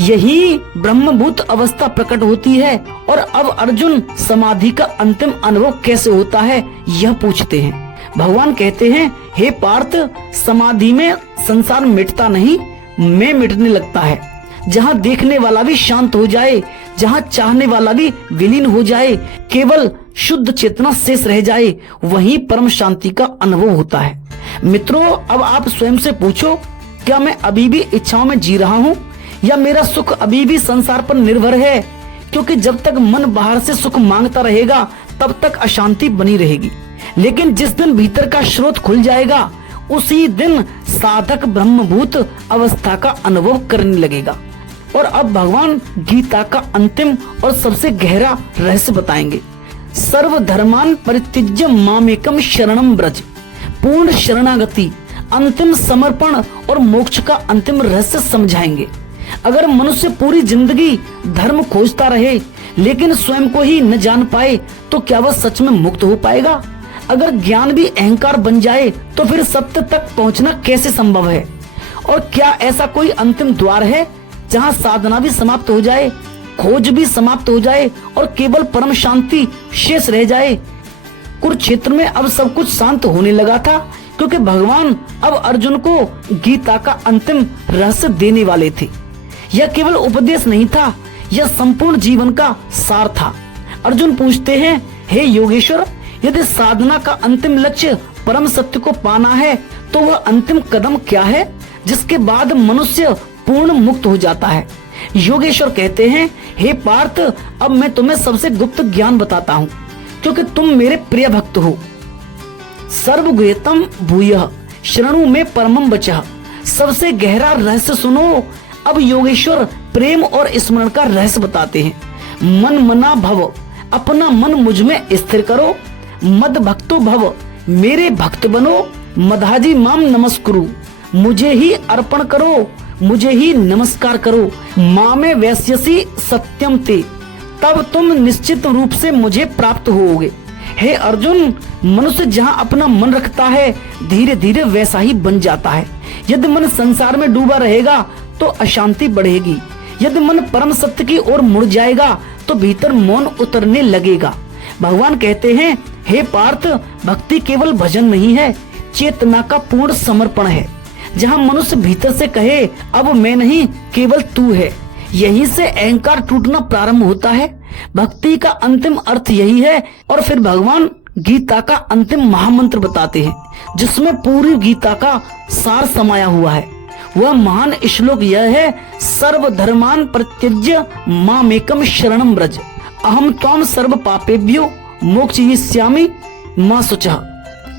यही ब्रह्मभूत अवस्था प्रकट होती है। और अब अर्जुन, समाधि का अंतिम अनुभव कैसे होता है यह पूछते हैं। भगवान कहते हैं, हे पार्थ, समाधि में संसार मिटता नहीं, मैं मिटने लगता है। जहाँ देखने वाला भी शांत हो जाए, जहाँ चाहने वाला भी विलीन हो जाए, केवल शुद्ध चेतना शेष रह जाए, वहीं परम शांति का अनुभव होता है। मित्रों, अब आप स्वयं से पूछो, क्या मैं अभी भी इच्छाओं में जी रहा हूँ, या मेरा सुख अभी भी संसार पर निर्भर है? क्योंकि जब तक मन बाहर से सुख मांगता रहेगा तब तक अशांति बनी रहेगी, लेकिन जिस दिन भीतर का स्रोत खुल जाएगा उसी दिन साधक ब्रह्मभूत अवस्था का अनुभव करने लगेगा। और अब भगवान गीता का अंतिम और सबसे गहरा रहस्य बताएंगे। सर्व धर्मान परित्यज्य मामेकम शरणम ब्रज। पूर्ण शरणागति, अंतिम समर्पण और मोक्ष का अंतिम रहस्य समझाएंगे। अगर मनुष्य पूरी जिंदगी धर्म खोजता रहे लेकिन स्वयं को ही न जान पाए तो क्या वह सच में मुक्त हो पाएगा? अगर ज्ञान भी अहंकार बन जाए तो फिर सत्य तक पहुंचना कैसे संभव है? और क्या ऐसा कोई अंतिम द्वार है जहां साधना भी समाप्त हो जाए, खोज भी समाप्त हो जाए और केवल परम शांति शेष रह जाए? कुरुक्षेत्र में अब सब कुछ शांत होने लगा था, क्योंकि भगवान अब अर्जुन को गीता का अंतिम रहस्य देने वाले थे। यह केवल उपदेश नहीं था, यह संपूर्ण जीवन का सार था। अर्जुन पूछते हैं, हे योगेश्वर, यदि साधना का अंतिम लक्ष्य परम सत्य को पाना है तो वह अंतिम कदम क्या है जिसके बाद मनुष्य पूर्ण मुक्त हो जाता है? योगेश्वर कहते हैं, हे पार्थ, अब मैं तुम्हें सबसे गुप्त ज्ञान बताता हूँ, क्योंकि तुम मेरे प्रिय भक्त हो। सर्वगुह्यतम भूयः शरणु में परमम वचः। सबसे गहरा रहस्य सुनो। अब योगेश्वर प्रेम और स्मरण का रहस्य बताते हैं। मन मना भव, अपना मन मुझ में स्थिर करो। मद भक्तो भव, मेरे भक्त बनो। मधाजी माम नमस्कुरु, मुझे ही अर्पण करो, मुझे ही नमस्कार करो। मामे वैस्यसी सत्यम ते, तब तुम निश्चित रूप से मुझे प्राप्त होोगे। हे अर्जुन, मनुष्य जहाँ अपना मन रखता है धीरे धीरे वैसा ही बन जाता है। यदि मन संसार में डूबा रहेगा तो अशांति बढ़ेगी। यदि मन परम सत्य की ओर मुड़ जाएगा तो भीतर मौन उतरने लगेगा। भगवान कहते हैं, हे पार्थ, भक्ति केवल भजन नहीं है, चेतना का पूर्ण समर्पण है, जहाँ मनुष्य भीतर से कहे अब मैं नहीं केवल तू है। यहीं से अहंकार टूटना प्रारंभ होता है। भक्ति का अंतिम अर्थ यही है। और फिर भगवान गीता का अंतिम महामंत्र बताते हैं, जिसमें पूरी गीता का सार समाया हुआ है। वह महान श्लोक यह है, सर्वधर्मान परित्यज्य मामेकम शरणम व्रज, अहम त्वाम सर्व पापेभ्यो मोक्षयिष्यामि मा शुचः।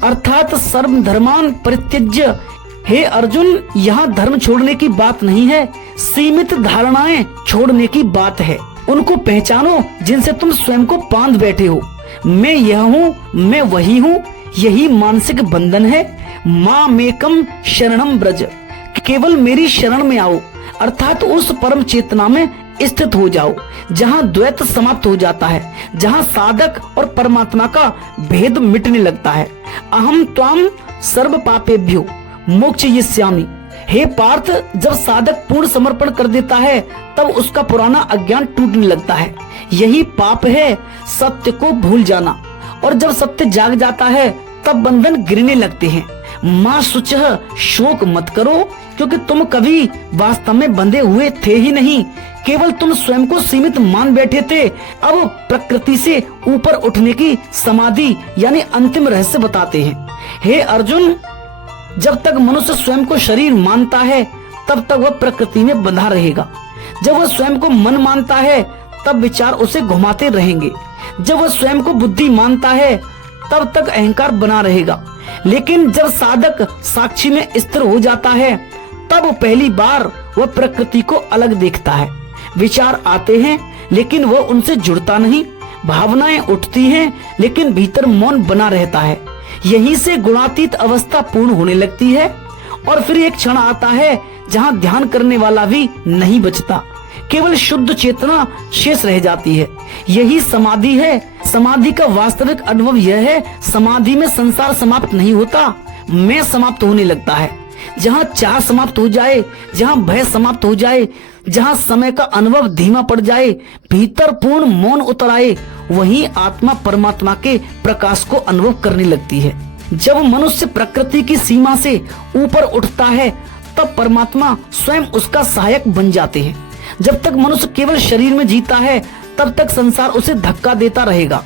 अर्थात सर्व धर्मान परित्यज्य, हे अर्जुन, यहाँ धर्म छोड़ने की बात नहीं है, सीमित धारणाएं छोड़ने की बात है। उनको पहचानो जिनसे तुम स्वयं को बांध बैठे हो। मैं यह हूँ, मैं वही हूँ, यही मानसिक बंधन है। मामेकम शरणम व्रज, केवल मेरी शरण में आओ, अर्थात उस परम चेतना में स्थित हो जाओ, जहाँ द्वैत समाप्त हो जाता है, जहाँ साधक और परमात्मा का भेद मिटने लगता है। अहम त्वाम सर्व पापेभ्यो मोक्षयिष्यामि। हे पार्थ, जब साधक पूर्ण समर्पण कर देता है तब उसका पुराना अज्ञान टूटने लगता है। यही पाप है, सत्य को भूल जाना। और जब सत्य जाग जाता है तब बंधन गिरने लगते हैं। माँ शुचः, शोक मत करो, क्योंकि तुम कभी वास्तव में बंधे हुए थे ही नहीं, केवल तुम स्वयं को सीमित मान बैठे थे। अब प्रकृति से ऊपर उठने की समाधि यानी अंतिम रहस्य बताते हैं। हे अर्जुन, जब तक मनुष्य स्वयं को शरीर मानता है तब तक वह प्रकृति में बंधा रहेगा। जब वह स्वयं को मन मानता है तब विचार उसे घुमाते रहेंगे। जब वह स्वयं को बुद्धि मानता है तब तक अहंकार बना रहेगा। लेकिन जब साधक साक्षी में स्थिर हो जाता है तब पहली बार वह प्रकृति को अलग देखता है। विचार आते हैं लेकिन वह उनसे जुड़ता नहीं, भावनाएं उठती हैं लेकिन भीतर मौन बना रहता है। यहीं से गुणातीत अवस्था पूर्ण होने लगती है। और फिर एक क्षण आता है जहां ध्यान करने वाला भी नहीं बचता, केवल शुद्ध चेतना शेष रह जाती है। यही समाधि है। समाधि का वास्तविक अनुभव यह है, समाधि में संसार समाप्त नहीं होता, मैं समाप्त होने लगता है। जहाँ चाह समाप्त हो जाए, जहाँ भय समाप्त हो जाए, जहाँ समय का अनुभव धीमा पड़ जाए, भीतर पूर्ण मौन उतर आए, वहीं आत्मा परमात्मा के प्रकाश को अनुभव करने लगती है। जब मनुष्य प्रकृति की सीमा से ऊपर उठता है तब परमात्मा स्वयं उसका सहायक बन जाते हैं। जब तक मनुष्य केवल शरीर में जीता है तब तक संसार उसे धक्का देता रहेगा।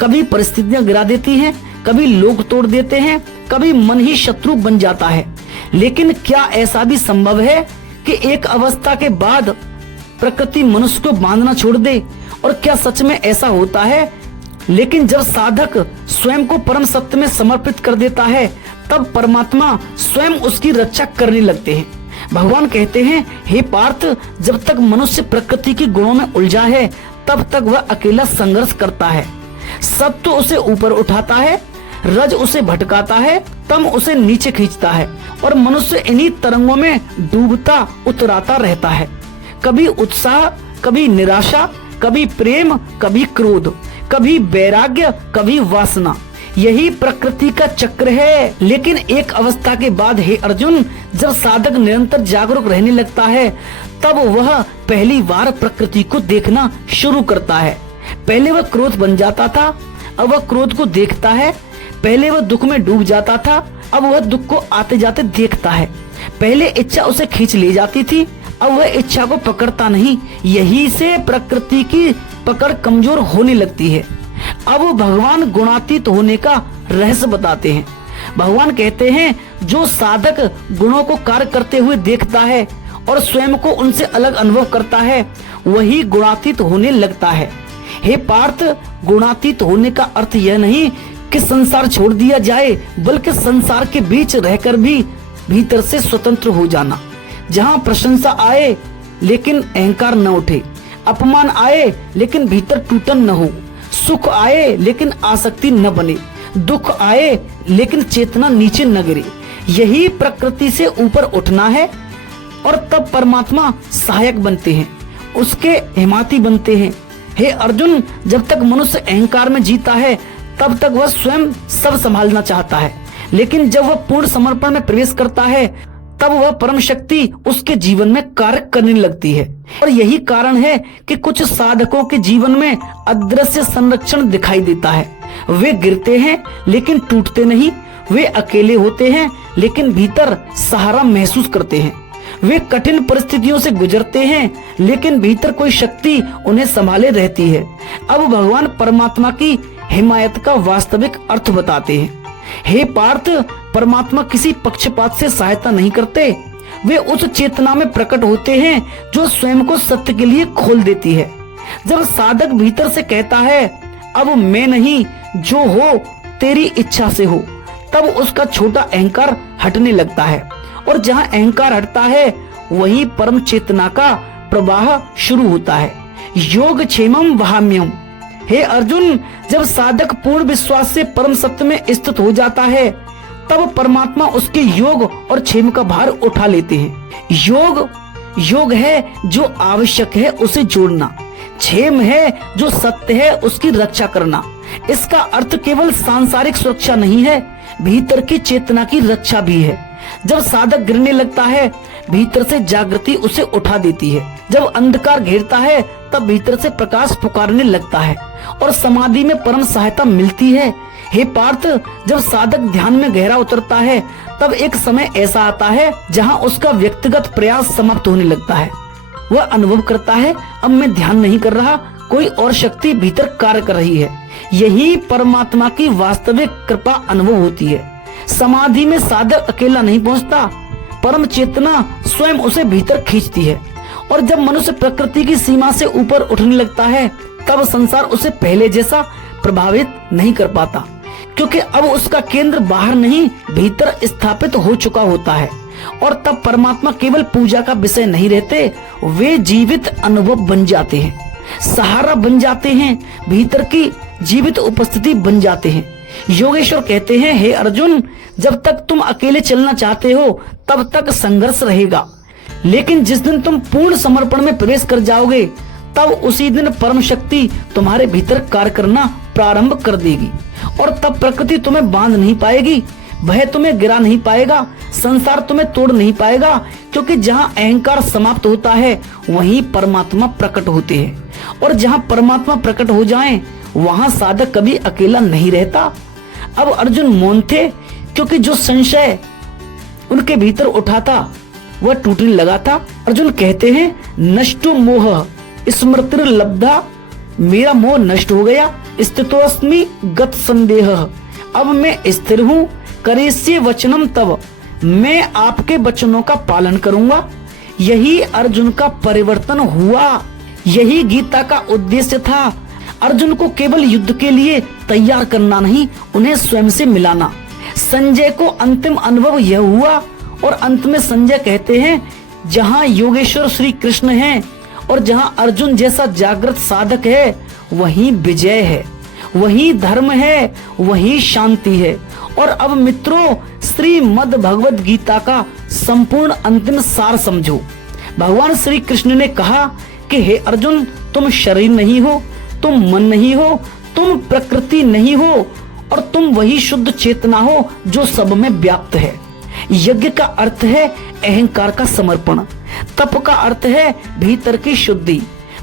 कभी परिस्थितियां गिरा देती हैं, कभी लोग तोड़ देते हैं, कभी मन ही शत्रु बन जाता है। लेकिन क्या ऐसा भी संभव है कि एक अवस्था के बाद प्रकृति मनुष्य को बांधना छोड़ दे? और क्या सच में ऐसा होता है? लेकिन जब साधक स्वयं को परम सत्य में समर्पित कर देता है तब परमात्मा स्वयं उसकी रक्षा करने लगते हैं। भगवान कहते हैं, हे पार्थ, जब तक मनुष्य प्रकृति के गुणों में उलझा है तब तक वह अकेला संघर्ष करता है। सत्य उसे ऊपर उठाता है, रज उसे भटकाता है, तम उसे नीचे खींचता है और मनुष्य इन्हीं तरंगों में डूबता उतराता रहता है। कभी उत्साह, कभी निराशा, कभी प्रेम, कभी क्रोध, कभी वैराग्य, कभी वासना। यही प्रकृति का चक्र है। लेकिन एक अवस्था के बाद हे अर्जुन, जब साधक निरंतर जागरूक रहने लगता है तब वह पहली बार प्रकृति को देखना शुरू करता है। पहले वह क्रोध बन जाता था, अब वह क्रोध को देखता है। पहले वह दुख में डूब जाता था, अब वह दुख को आते जाते देखता है। पहले इच्छा उसे खींच ले जाती थी, अब वह इच्छा को पकड़ता नहीं। यही से प्रकृति की पकड़ कमजोर होने लगती है। अब भगवान गुणातीत होने का रहस्य बताते हैं। भगवान कहते हैं, जो साधक गुणों को कार्य करते हुए देखता है और स्वयं को उनसे अलग अनुभव करता है, वही गुणातीत होने लगता है। हे पार्थ, गुणातीत होने का अर्थ यह नहीं कि संसार छोड़ दिया जाए, बल्कि संसार के बीच रहकर भी भीतर से स्वतंत्र हो जाना। जहाँ प्रशंसा आए लेकिन अहंकार न उठे, अपमान आए लेकिन भीतर टूटन न हो, सुख आए लेकिन आसक्ति न बने, दुख आए लेकिन चेतना नीचे न गिरे। यही प्रकृति से ऊपर उठना है। और तब परमात्मा सहायक बनते हैं, उसके हिमाती बनते हैं। हे अर्जुन, जब तक मनुष्य अहंकार में जीता है तब तक वह स्वयं सब संभालना चाहता है। लेकिन जब वह पूर्ण समर्पण में प्रवेश करता है तब वह परम शक्ति उसके जीवन में कार्य करने लगती है। और यही कारण है कि कुछ साधकों के जीवन में अदृश्य संरक्षण दिखाई देता है। वे गिरते हैं लेकिन टूटते नहीं, वे अकेले होते हैं लेकिन भीतर सहारा महसूस करते हैं। वे कठिन परिस्थितियों से गुजरते हैं लेकिन भीतर कोई शक्ति उन्हें संभाले रहती है। अब भगवान परमात्मा की हिमायत का वास्तविक अर्थ बताते हैं। हे पार्थ, परमात्मा किसी पक्षपात से सहायता नहीं करते। वे उस चेतना में प्रकट होते हैं जो स्वयं को सत्य के लिए खोल देती है। जब साधक भीतर से कहता है अब मैं नहीं, जो हो तेरी इच्छा से हो, तब उसका छोटा अहंकार हटने लगता है और जहाँ अहंकार हटता है वहीं परम चेतना का प्रवाह शुरू होता है। योग क्षेमम वहाम्यम। हे अर्जुन, जब साधक पूर्ण विश्वास से परम सत्य में स्थित हो जाता है तब परमात्मा उसके योग और क्षेम का भार उठा लेते हैं। योग है जो आवश्यक है उसे जोड़ना, क्षेम है जो सत्य है उसकी रक्षा करना। इसका अर्थ केवल सांसारिक सुरक्षा नहीं है, भीतर की चेतना की रक्षा भी है। जब साधक गिरने लगता है भीतर से जागृति उसे उठा देती है। जब अंधकार घेरता है तब भीतर से प्रकाश पुकारने लगता है और समाधि में परम सहायता मिलती है। हे पार्थ, जब साधक ध्यान में गहरा उतरता है तब एक समय ऐसा आता है जहां उसका व्यक्तिगत प्रयास समाप्त होने लगता है। वह अनुभव करता है अब मैं ध्यान नहीं कर रहा, कोई और शक्ति भीतर कार्य कर रही है। यही परमात्मा की वास्तविक कृपा अनुभव होती है। समाधि में साधक अकेला नहीं पहुंचता, परम चेतना स्वयं उसे भीतर खींचती है। और जब मनुष्य प्रकृति की सीमा से ऊपर उठने लगता है तब संसार उसे पहले जैसा प्रभावित नहीं कर पाता, क्योंकि अब उसका केंद्र बाहर नहीं भीतर स्थापित हो चुका होता है। और तब परमात्मा केवल पूजा का विषय नहीं रहते, वे जीवित अनुभव बन जाते हैं, सहारा बन जाते हैं, भीतर की जीवित उपस्थिति बन जाते हैं। योगेश्वर कहते हैं, हे अर्जुन, जब तक तुम अकेले चलना चाहते हो तब तक संघर्ष रहेगा, लेकिन जिस दिन तुम पूर्ण समर्पण में प्रवेश कर जाओगे तब उसी दिन परम शक्ति तुम्हारे भीतर कार्य करना प्रारंभ कर देगी और तब प्रकृति तुम्हें बांध नहीं पाएगी, भय तुम्हें गिरा नहीं पाएगा, संसार तुम्हें तोड़ नहीं पाएगा, क्योंकि जहाँ अहंकार समाप्त होता है वहीं परमात्मा प्रकट होते हैं। और जहाँ परमात्मा प्रकट हो जाएं, वहाँ साधक कभी अकेला नहीं रहता। अब अर्जुन मौन थे, क्योंकि जो संशय उनके भीतर उठा था वह टूटने लगा था। अर्जुन कहते हैं, नष्टो मोह स्मृतिर लब्धा, मेरा मोह नष्ट हो गया। स्थितोस्मि गत संदेह, अब मैं स्थिर हूँ। करेस्य वचनम तब, मैं आपके वचनों का पालन करूंगा। यही अर्जुन का परिवर्तन हुआ, यही गीता का उद्देश्य था। अर्जुन को केवल युद्ध के लिए तैयार करना नहीं, उन्हें स्वयं से मिलाना। संजय को अंतिम अनुभव यह हुआ और अंत में संजय कहते हैं, जहाँ योगेश्वर श्री कृष्ण हैं और जहाँ अर्जुन जैसा जागृत साधक है वहीं विजय है, वही धर्म है, वही शांति है। और अब मित्रों, श्रीमद् भगवद गीता का संपूर्ण अंतिम सार समझो। भगवान श्री कृष्ण ने कहा कि हे अर्जुन, तुम शरीर नहीं हो, तुम मन नहीं हो, तुम प्रकृति नहीं हो और तुम वही शुद्ध चेतना हो जो सब में व्याप्त है। यज्ञ का अर्थ है अहंकार का समर्पण, तप का अर्थ है भीतर की शुद्धि,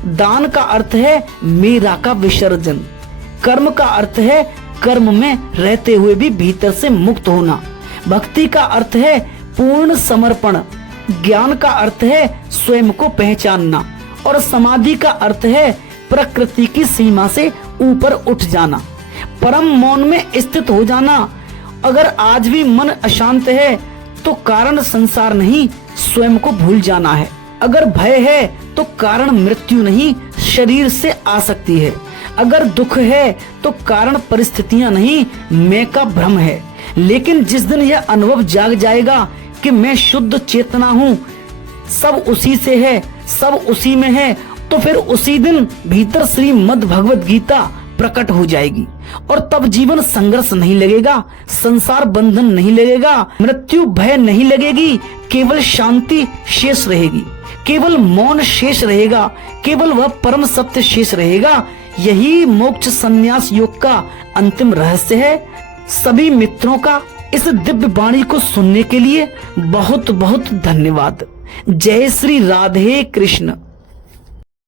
दान का अर्थ है मेरा का विसर्जन, कर्म का अर्थ है कर्म में रहते हुए भी भीतर से मुक्त होना, भक्ति का अर्थ है पूर्ण समर्पण, ज्ञान का अर्थ है स्वयं को पहचानना और समाधि का अर्थ है प्रकृति की सीमा से ऊपर उठ जाना, परम मौन में स्थित हो जाना। अगर आज भी मन अशांत है तो कारण संसार नहीं, स्वयं को भूल जाना है। अगर भय है तो कारण मृत्यु नहीं, शरीर से आ सकती है। अगर दुख है तो कारण परिस्थितियां नहीं, मैं का भ्रम है। लेकिन जिस दिन यह अनुभव जाग जाएगा कि मैं शुद्ध चेतना हूँ, सब उसी से है, सब उसी में है, तो फिर उसी दिन भीतर श्रीमद् भगवद गीता प्रकट हो जाएगी और तब जीवन संघर्ष नहीं लगेगा, संसार बंधन नहीं लगेगा, मृत्यु भय नहीं लगेगी, केवल शांति शेष रहेगी, केवल मौन शेष रहेगा, केवल वह परम सत्य शेष रहेगा। यही मोक्ष संन्यास योग का अंतिम रहस्य है। सभी मित्रों का इस दिव्य वाणी को सुनने के लिए बहुत बहुत धन्यवाद। जय श्री राधे कृष्ण।